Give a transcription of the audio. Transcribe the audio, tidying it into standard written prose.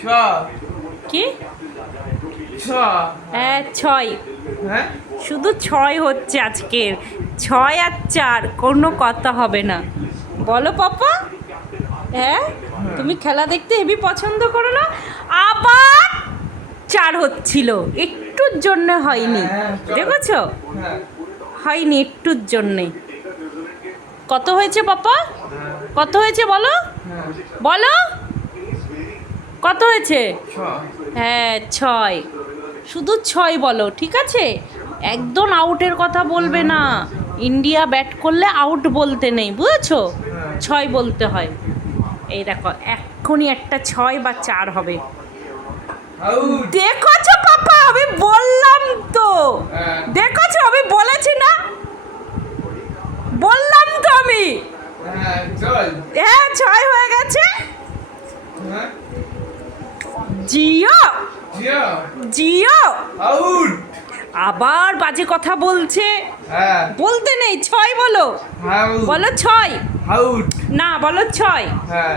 ছ কি? ছ হ্যাঁ, 6। হ্যাঁ শুধু 6 হচ্ছে আজকের। 6 আর 4, কোনো কথা হবে না। বলো পাপা। হ্যাঁ, তুমি খেলা দেখতে হেবি পছন্দ করো না? আবার 4 হচ্ছিল, একটুর জন্য হয়নি। দেখেছো? হ্যাঁ হয়নি একটুর জন্যে। কত হয়েছে পাপা? কত হয়েছে বলো? হ্যাঁ বলো কত হয়েছে? ছ হ্যাঁ, 6। শুধু 6 বলো, ঠিক আছে? একদম আউটের কথা বলবে না। ইন্ডিয়া ব্যাট করলে আউট বলতে নেই, বুঝেছো? 6 বলতে হয়। এই দেখো, এক্ষুনি একটা 6 বা 4 হবে। আউট দেখেছো পাপা, আমি বললাম তো। হ্যাঁ। দেখেছো, আমি বলেছি না? বললাম তো আমি। হ্যাঁ চল হ্যাঁ, 6 হয়ে গেছে। হ্যাঁ জিও, জিও জিও। আউট আবার বাজে কথা বলছে। হ্যাঁ বলতে নেই, 6 বলো। আউট বলো 6। আউট না, বলো 6। হ্যাঁ